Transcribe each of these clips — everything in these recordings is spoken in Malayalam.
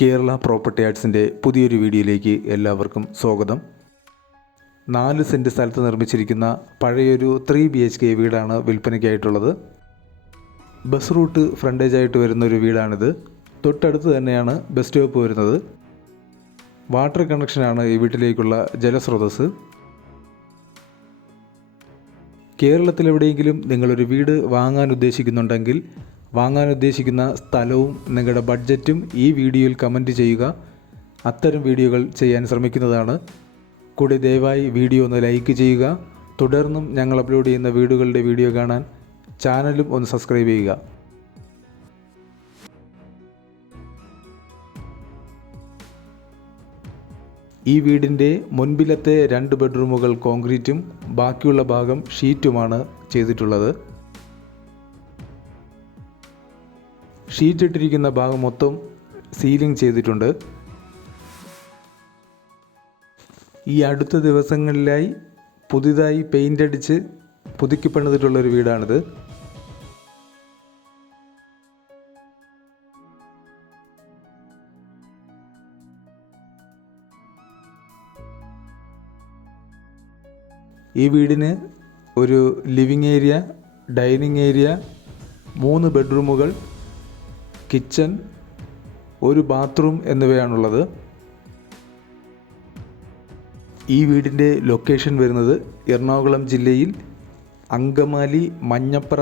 കേരള പ്രോപ്പർട്ടി ആർട്സിൻ്റെ പുതിയൊരു വീഡിയോയിലേക്ക് എല്ലാവർക്കും സ്വാഗതം. 4 സെൻറ്റ് സ്ഥലത്ത് നിർമ്മിച്ചിരിക്കുന്ന പഴയൊരു 3 BHK വീടാണ് വിൽപ്പനയ്ക്കായിട്ടുള്ളത്. ബസ് റൂട്ട് ഫ്രണ്ടേജായിട്ട് വരുന്നൊരു വീടാണിത്. തൊട്ടടുത്ത് തന്നെയാണ് ബസ് സ്റ്റോപ്പ് വരുന്നത്. വാട്ടർ കണക്ഷനാണ് ഈ വീട്ടിലേക്കുള്ള ജലസ്രോതസ്സ്. കേരളത്തിലെവിടെയെങ്കിലും നിങ്ങളൊരു വീട് വാങ്ങാൻ ഉദ്ദേശിക്കുന്നുണ്ടെങ്കിൽ വാങ്ങാൻ ഉദ്ദേശിക്കുന്ന സ്ഥലവും നിങ്ങളുടെ ബഡ്ജറ്റും ഈ വീഡിയോയിൽ കമൻറ്റ് ചെയ്യുക. അത്തരം വീഡിയോകൾ ചെയ്യാൻ ശ്രമിക്കുന്നതാണ്. കൂടെ ദയവായി വീഡിയോ ഒന്ന് ലൈക്ക് ചെയ്യുക. തുടർന്നും ഞങ്ങൾ അപ്ലോഡ് ചെയ്യുന്ന വീടുകളുടെ വീഡിയോ കാണാൻ ചാനലും ഒന്ന് സബ്സ്ക്രൈബ് ചെയ്യുക. ഈ വീടിൻ്റെ മുൻപിലത്തെ 2 ബെഡ്റൂമുകൾ കോൺക്രീറ്റും ബാക്കിയുള്ള ഭാഗം ഷീറ്റുമാണ് ചെയ്തിട്ടുള്ളത്. ഷീറ്റ് ഇട്ടിരിക്കുന്ന ഭാഗം മൊത്തം സീലിംഗ് ചെയ്തിട്ടുണ്ട്. ഈ അടുത്ത ദിവസങ്ങളിലായി പുതിയതായി പെയിൻ്റ് അടിച്ച് പുതുക്കി പണിതിട്ടുള്ളൊരു വീടാണിത്. ഈ വീടിന് ഒരു ലിവിങ് ഏരിയ, ഡൈനിങ് ഏരിയ, 3 ബെഡ്റൂമുകൾ, കിച്ചൺ, ഒരു ബാത്റൂം എന്നിവയാണുള്ളത്. ഈ വീടിൻ്റെ ലൊക്കേഷൻ വരുന്നത് എറണാകുളം ജില്ലയിൽ അങ്കമാലി, മഞ്ഞപ്ര,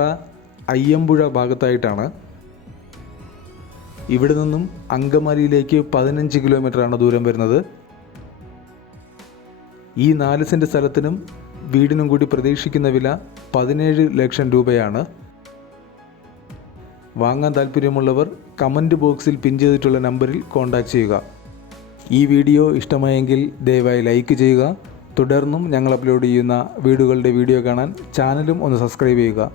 അയ്യമ്പുഴ ഭാഗത്തായിട്ടാണ്. ഇവിടെ നിന്നും അങ്കമാലിയിലേക്ക് 15 കിലോമീറ്ററാണ് ദൂരം വരുന്നത്. ഈ 4 സെൻറ്റ് സ്ഥലത്തിനും വീടിനും കൂടി പ്രതീക്ഷിക്കുന്ന വില 17 ലക്ഷം രൂപയാണ്. വാങ്ങാൻ താല്പര്യമുള്ളവർ കമൻറ്റ് ബോക്സിൽ പിൻ ചെയ്തിട്ടുള്ള നമ്പറിൽ കോൺടാക്റ്റ് ചെയ്യുക. ഈ വീഡിയോ ഇഷ്ടമായെങ്കിൽ ദയവായി ലൈക്ക് ചെയ്യുക. തുടർന്നും ഞങ്ങൾ അപ്ലോഡ് ചെയ്യുന്ന വീഡിയോകളുടെ വീഡിയോ കാണാൻ ചാനലും ഒന്ന് സബ്സ്ക്രൈബ് ചെയ്യുക.